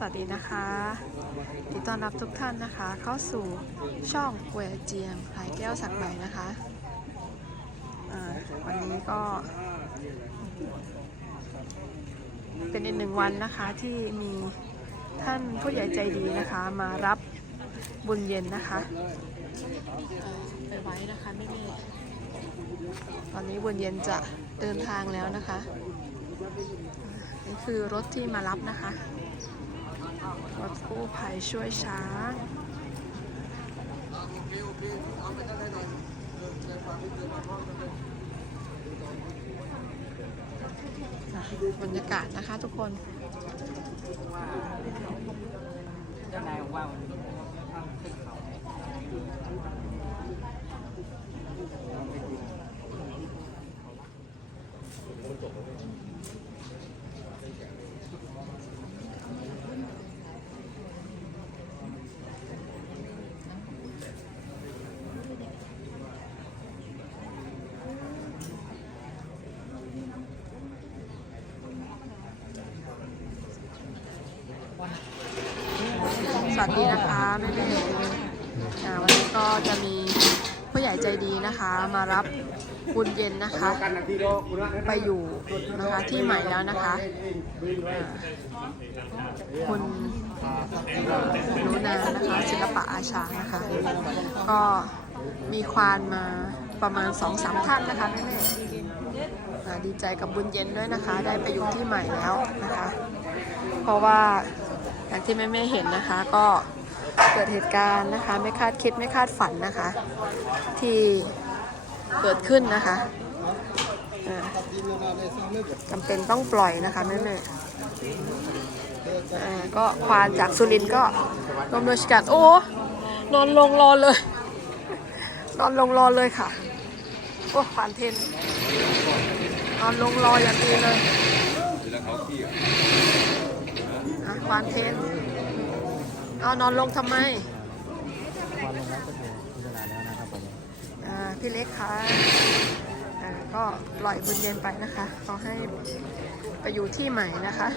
สวัสดีนะคะยินดีต้อนรับทุกท่านนะคะ เข้าสู่ช่องเวยเจียงพายแก้วสักใบนะคะอ่าวันนี้ก็ เป็นอีกหนึ่งวันนะคะที่มีท่านผู้ใหญ่ใจดีนะคะ มารับบุญเย็นนะคะอ่าไปไว้นะคะแม่ๆตอนนี้บุญเย็นจะเดินทางแล้วนะคะ นี่คือรถที่มารับนะคะ รถกู้ภัยช่วยช้างบรรยากาศนะคะทุกคนเจ้านายว่าวันนี้ทำขึ้นเขา ส วัสดีนะคะแม่แม่วันนี้ก็จะมีผู้ใหญ่ใจดีนะคะ มารับบุญเย็นนะคะ ไปอยู่นะคะที่ใหม่แล้วนะคะคุณหนูนานะคะศิลปะอาชานะคะ ก็มีควานมาประมาณสองสามท่านนะคะแม่แม่ดีใจกับบุญเย็นด้วยนะคะ ได้ไปอยู่ที่ใหม่แล้วนะคะ เพราะว่า อย่างที่แม่ๆเห็นนะคะก็เกิดเหตุการณ์นะคะ ไม่คาดคิดไม่คาดฝันนะคะ ที่เกิดขึ้นนะคะจำเป็นต้องปล่อยนะคะแม่ๆอ่ก็ควานจากสุรินก็รวมโดยชการโอ้นอนลงรอเลย นอนลงรอเลยค่ะ โอ้ควานเทนนอนลงรออย่างดีเลย ควานเทนเอานอนลงทำไมความลงรักก็ถูกพิจารณาแล้วนะครับผมอ่าพี่เล็กคะอ่าก็ปล่อยบุญเย็นไปนะคะขอให้ไปอยู่ที่ใหม่นะคะ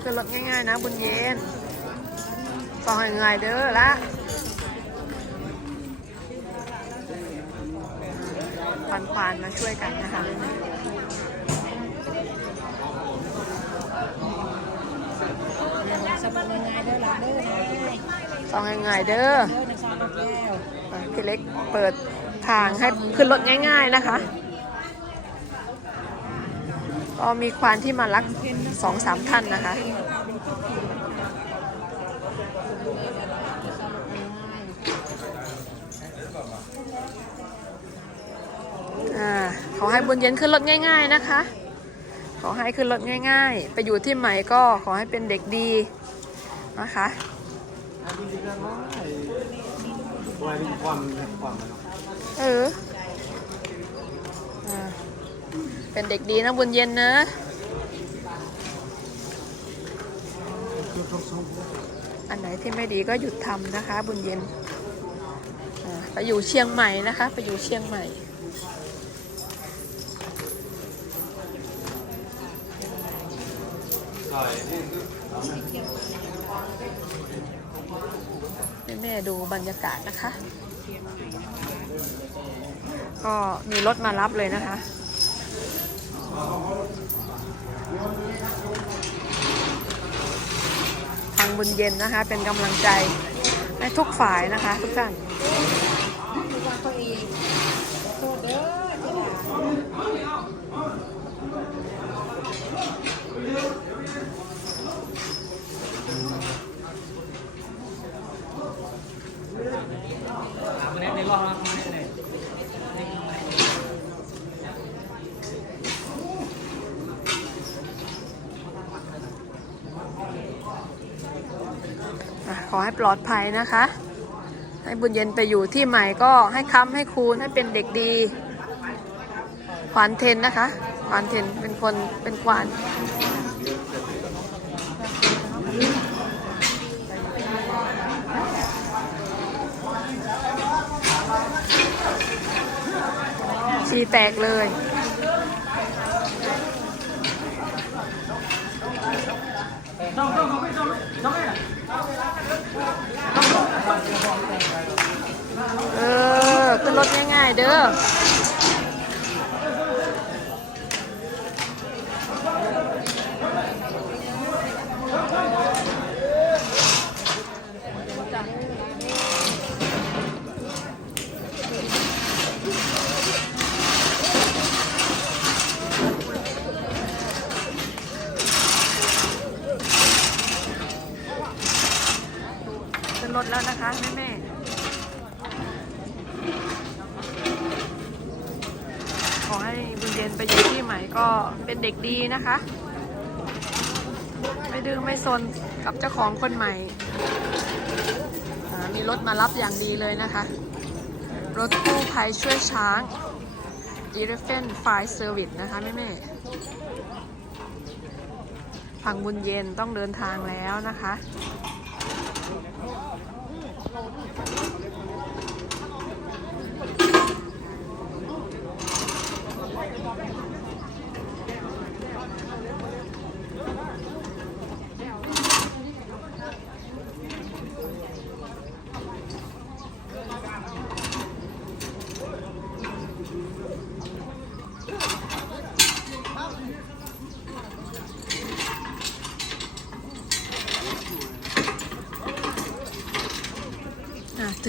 คือรถง่ายๆนะ บุญเย็นฟองยังไงเด้อละควานควานๆมาช่วยกันนะคะ สมัครง่ายๆ เด้อล่ะเด้อนะฟองยังไงเด้อเด้อในซองนกแก้วพี่เล็กเปิดทางให้ขึ้นรถง่าย ๆนะคะ ก็มีควานที่มารักสองสามท่านนะคะอ่าขอให้บุญเย็นขึ้นรถง่าย ๆนะคะ ขอให้ขึ้นรถง่าย ๆ ไปอยู่ที่ใหม่ก็ขอให้เป็นเด็กดี นะคะวาไว้เป็นความความเนาะเออเป็นเด็กดีนะบุญเย็นนะอันไหนที่ไม่ดีก็หยุดทำนะคะ บุญเย็นไปอยู่เชียงใหม่นะคะ ไปอยู่เชียงใหม่ให้แม่ดูบรรยากาศนะคะ ก็มีรถมารับเลยนะคะ ทางบุญเย็นนะคะ เป็นกำลังใจให้ทุกฝ่ายนะคะ ทุกท่าน ขอให้ปลอดภัยนะคะ ให้บุญเย็นไปอยู่ที่ใหม่ก็ให้ค้ำให้คูณให้เป็นเด็กดีขวานเทนนะคะขวานเทนเป็นคนเป็นขวานชีแตกเลยน้องน้องน้องไม่น้องไม่ เออขึ้นรถง่ายๆเด้อ ขึ้นรถแล้วนะคะแม่แม่ๆ ขอให้บุญเย็นไปอยู่ที่ใหม่ก็เป็นเด็กดีนะคะ ไม่ดื้อไม่ซนกับเจ้าของคนใหม่ มีรถมารับอย่างดีเลยนะคะ รถกู้ภัยช่วยช้าง e l e p h a n t Fire Service นะคะแม่แม่ๆฝั่งบุญเย็นต้องเดินทางแล้วนะคะ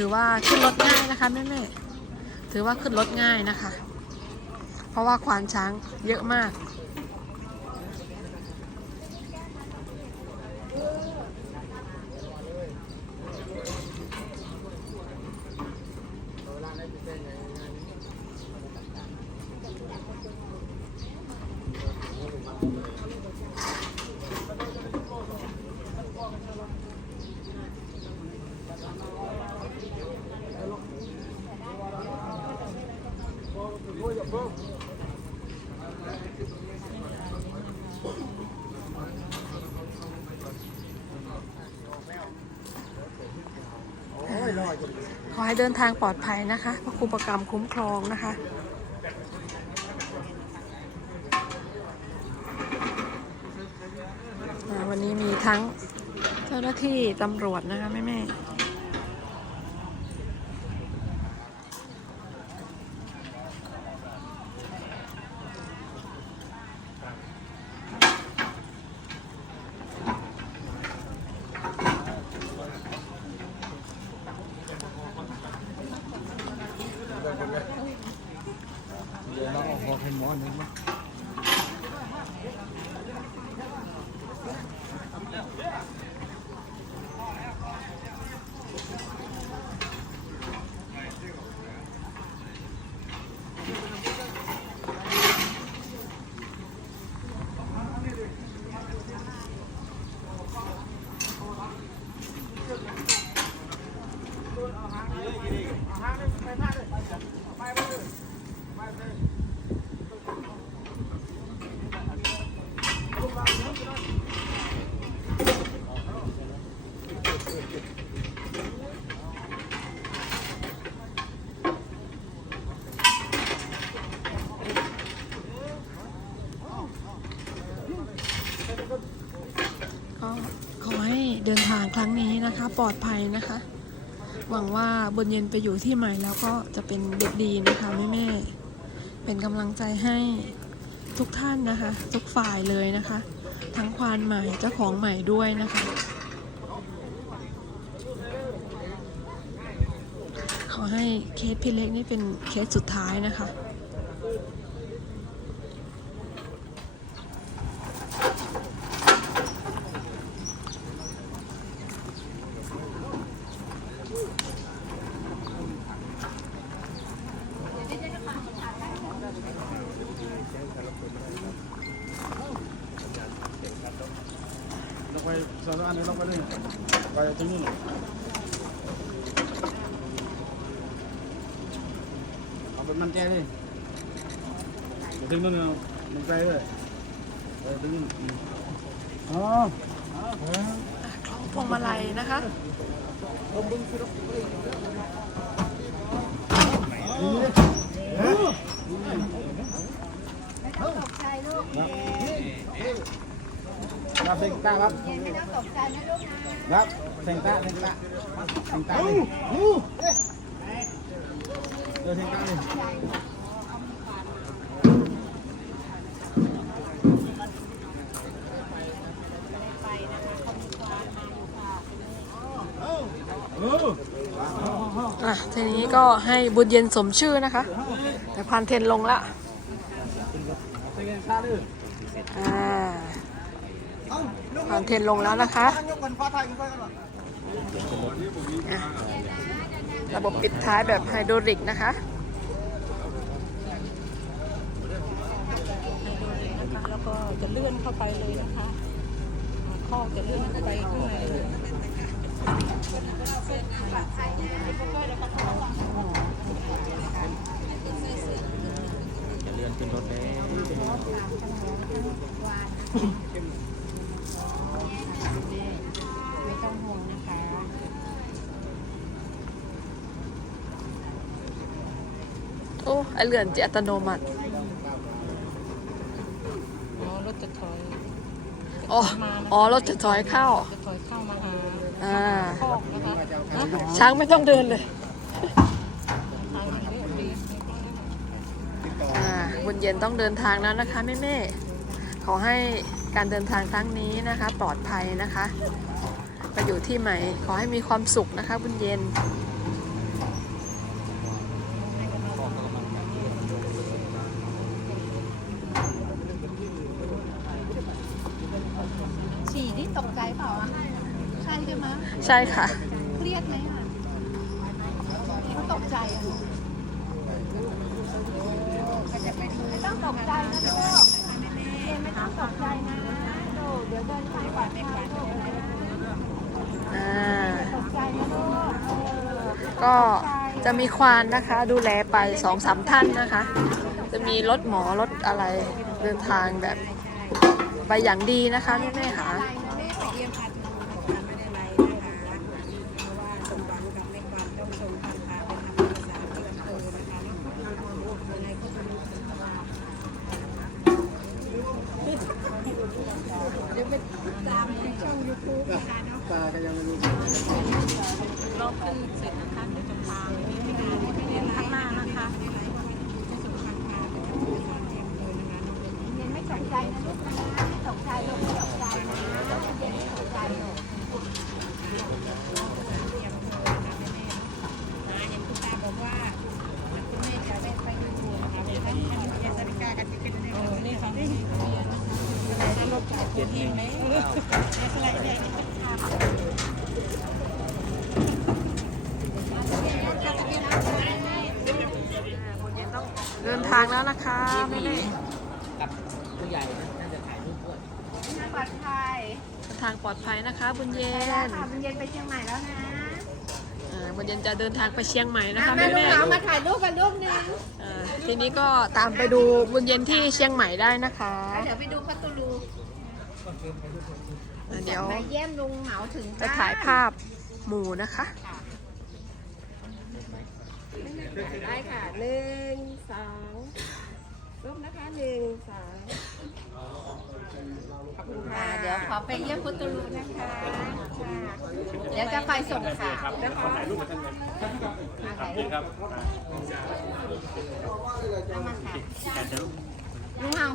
ถือว่าขึ้นรถง่ายนะคะแม่แม่ถือว่าขึ้นรถง่ายนะคะ เพราะว่าควานช้างเยอะมาก ขอ ให้เดินทางปลอดภัยนะคะพระครูประกรรมคุ้มครองนะคะ วันนี้มีทั้งเจ้าหน้าที่ตำรวจนะคะแม่แม่ก็ขอให้เดินทางครั้งนี้นะคะ ปลอดภัยนะคะ หวังว่าบนเย็นไปอยู่ที่ใหม่แล้วก็จะเป็นเด็กดีนะคะแม่แม่เป็นกำลังใจให้ทุกท่านนะคะ ทุกฝ่ายเลยนะคะ ทั้งควานใหม่เจ้าของใหม่ด้วยนะคะขอให้เคสพี่เล็กนี่เป็นเคสสุดท้ายนะคะ เราไปสารอันนี้เราไปเลยไปตรงนี้เอาเป็นมันแก้ดิ ถึงนู่นเอามันไปเลยไปถึงนู่นอ๋อพวงมาลัยนะคะไม่ต้องตกใจลูกรับเซ็งตาครับเย็นไม่ต้องตกใจนะลูกนะครับเซ็งตาเซ็งตาเซ็งตาเลยเออเซ็งตาเลย อะทีนี้ก็ให้บุญเย็นสมชื่อนะคะ แต่พันเทนลงละอ่าพันเทนลงแล้วนะคะอะระบบปิดท้ายแบบไฮโดรลิกนะคะแล้วก็จะเลื่อนเข้าไปเลยนะคะข้อจะเลื่อนเข้าไปข้างในเลย เรือนขึ้นรถแล้ว ไม่ต้องห่วงนะคะ โอ้ ไอเลื่อนจะอัตโนมัติอ๋อรถจะถอยอ๋ออ๋อรถจะถอยเข้าจะถอยเข้ามาหาอ่าคอกนะคะช้างไม่ต้องเดินเลยทางนี้ดีอ่าบุญเย็นต้องเดินทางแล้วนะคะแม่แม่ๆขอให้การเดินทางครั้งนี้นะคะ ปลอดภัยนะคะไปอยู่ที่ใหม่ ขอให้มีความสุขนะคะ บุญเย็น ฉี่นี่ตกใจเปล่าอะใช่ ใช่ค่ะ เครียดไหมอะเขาตกใจอะไม่ต้องตกใจนะไม่ต้องตกใจนะลูกเดี๋ยวเดินทางก่อนไปก่อนลูกอ่า ตกใจนะลูกเออก็จะมีควานนะคะ ดูแลไปสองสามท่านนะคะ จะมีรถหมอรถอะไรเดินทางแบบไปอย่างดีนะคะแม่แม่ๆค่ะ อะไรไม่ได้ไปเยี่ยมพันนะคะไม่ได้ไรนะคะเพราะว่าสมหวังกับในความต้องชมพันพาไปทำภาษาที่อำเภอนะคะอะไรก็ไม่รู้เดี๋ยวไปตามในช่องยูทูบนะคะเนาะ ตาก็ยังไม่รู้ รอบขึ้นเสร็จนะคะเดี๋ยวจะพาไปที่งานไม่ได้ข้างหน้านะคะเย็นไม่ตกใจนะลูกนะไม่ตกใจลูกไม่ตกใจนะเย็นไม่ตกใจลูกนะอย่างคุณตาบอกว่าคุณแม่จะได้ไปดูนะคะท่านท่านจะสริกากันจะเป็นในเรื่องนี้ค่ะนี่ท่านรถจ่ายเปลี่ยนเองไหมอะไรเนี่ย เดินทางแล้วนะคะแม่แม่กับผู้ใหญ่น่าจะถ่ายรูปด้วยปลอดภัยเดินทางปลอดภัยนะคะ บุญเย็ไปแล้วนค่ะมันเย็นไปเชียงใหม่แล้วนะอ่าบุญเย็นจะเดินทางไปเชียงใหม่นะคะแม่แม่ลูกแม่น้องมาถ่ายรูปกันรูปหนึงอ่าทีนี้ก็ตามไปดูบุญเย็นที่เชียงใหม่ได้นะคะ เดี๋ยวไปดูพัตตุลูอ่าเดี๋ยวมาเยี่ยมลุงเหมาถึงจะถ่ายภาพหมู่นะคะได้ค่ะหนึ่งสอง รูปนะคะหนึ่งสองขอบคุณค่ะเดี๋ยวขอไปเยี่ยมพุทธลูนะคะค่ะเดี๋ยวจะไปส่งข่าวนะคะถ่ายรูปมาทั้งนั้นถ่ายรูปครับเอามาค่ะลุงเอา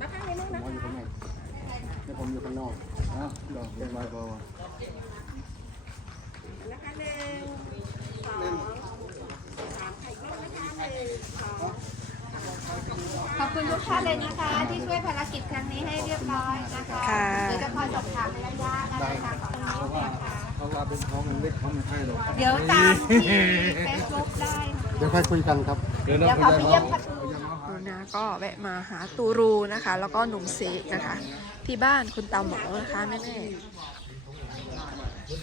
นะคะให้ลุงนะผมอยู่ข้างในแล้ผมอยู่ข้างนอกอ้าวดอกเป็นไวบอลนะคะหนึ่งสองสามถ่ายรูปนะคะหนึ่งสอง ขอบคุณทุกท่านเลยนะคะ ที่ช่วยภารกิจครั้งนี้ให้เรียบร้อยนะคะค่ะ เดี๋ยวจะคอยสอบถามระยะการเดินทางของน้องนะคะ เพราะว่าเป็นท้องมันเล็กท้องมันไข้หรอกเดี๋ยวตามที่เฟซบุ๊กได้เดี๋ยวค่อยคุยกันครับ เดี๋ยวเดี๋ยวเขาไปเยี่ยมพัทลุงหนูนาก็แวะมาหาตูรูนะคะ แล้วก็หนุ่มเสกนะคะ ที่บ้านคุณตาเหมานะคะแม่แม่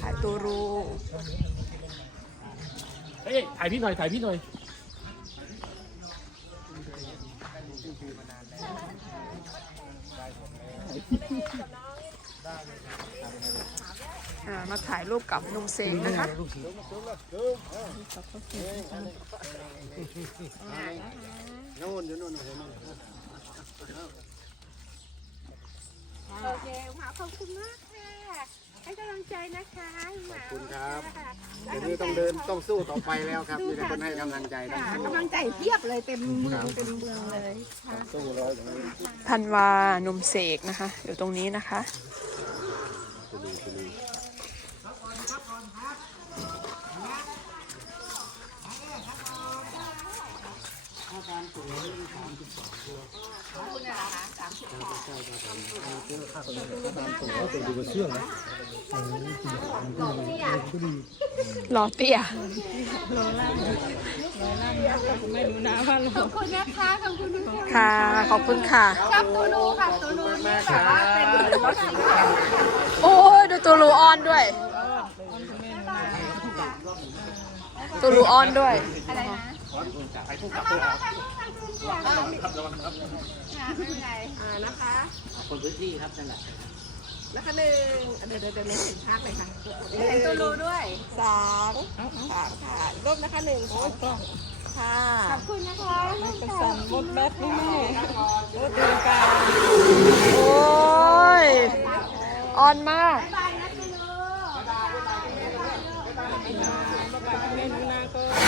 ขายตูรูเฮ้ยถ่ายพี่หน่อย ถ่ายพี่หน่อย อ่ามาถ่ายรูปกับนุ่มเสกนะคะโน่นอยู่โน่นเห็นโอเคมาขอบคุณมากค่ะ ให้กำลังใจนะคะหมาขอบคุณครับค่ะเดี๋ยวนี้ต้องเดินต้องสู้ต่อไปแล้วครับมีแต่คนให้กำลังใจนะค่ะกำลังใจเพียบเลยเต็มเมืองเต็มเมืองเลยค่ะ สู้ร้อยอย่างนี้ธันวาหนุ่มเสกนะคะ อยู่ตรงนี้นะคะ รอเตี้ยขอบคุณนะคะขอบคุณนะคะค่ะขอบคุณค่ะชอบตูนูค่ะตูนูนี่แบบว่าเป็นรถสีขาวโอ้ยดูตัวรูออนด้วยตัวรูออนด้วยอะไรนะ ไปทุกกับตัวค่ะไม่เป็นไรอ่านะคะคนพื้นที่ครับนั่นแหละแล้วก็หนึ่งเดี๋ยวเดี๋ยวเดี๋ยวเน้นสินค้าเลยค่ะเห็นตูนูด้วยสองสามค่ะรูปนะคะหนึ่งสองค่ะขอบคุณนะคะเป็นสันมดแบทนี่แม่รถเดินกาโอ้ยออนมากบายนะตูนู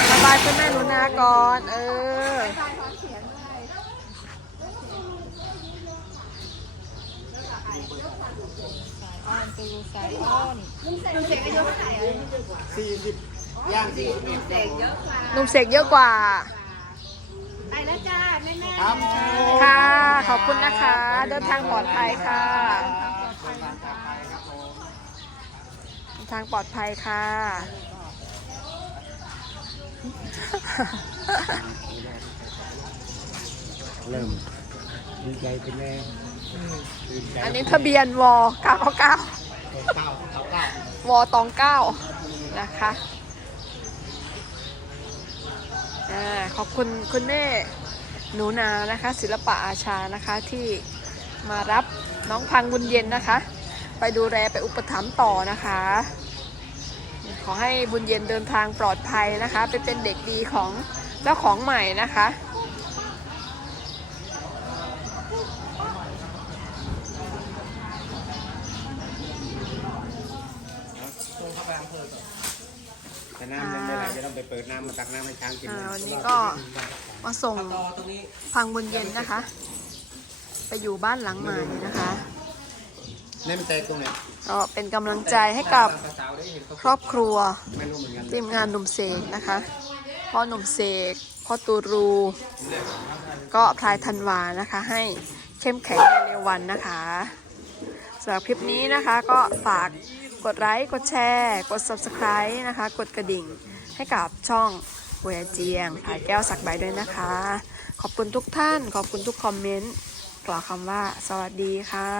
สบายคุณแม่หนูนาก่อนเออบายพร้อมเสียงด้วย ลุงเสกลุงเสกอายุเท่าไหร่อะสี่สิบย่างสี่ลุงเสกเยอะกว่าหนุ่มเสกเยอะกว่า ไปแล้วจ้าแม่แม่ครับค่ะ ขอบคุณนะคะ เดินทางปลอดภัยค่ะเดินทางปลอดภัยค่ะเริ่มดีใจเป็นแน่ดีใจอันนี้ทะเบียนว999เก้าเก้า เก้าวตองเก้านะคะอาขอบคุณคุณแม่หนูนานะคะ ศิลปะอาชานะคะที่มารับน้องพังบุญเย็นนะคะ ไปดูแลไปอุปถัมภ์ต่อนะคะ ขอให้บุญเย็นเดินทางปลอดภัยนะคะ ไปเป็นเด็กดีของเจ้าของใหม่นะคะ แต่น้ำยัง ไม่ไหลจะต้องไปเปิดน้ำมาตักน้ำให้ช้างกินอ่าวันนี้ก็มาส่งพังบุญเย็นนะคะ ไปอยู่บ้านหลังใหม่นะคะ นี่มันแตกตรงไหนก็เป็นกำลังใจให้กับสาวๆได้เห็นก็ครอบครัวไม่รู้เหมือนกันทีมงานหนุ่มเสกนะคะพ่อหนุ่มเสกพ่อตูรู ก็พลายธันวานะคะ ให้เข้มแข็งในเร็ววันนะคะสำหรับคลิปนี้นะคะก็ฝากกดไลค์ กดแชร์ กด subscribe นะคะ กดกระดิ่ง ให้กับช่องเวยเจียงผายแก้วสักใบด้วยนะคะ ขอบคุณทุกท่าน ขอบคุณทุกคอมเมนต์ กล่าวคำว่า สวัสดีค่ะ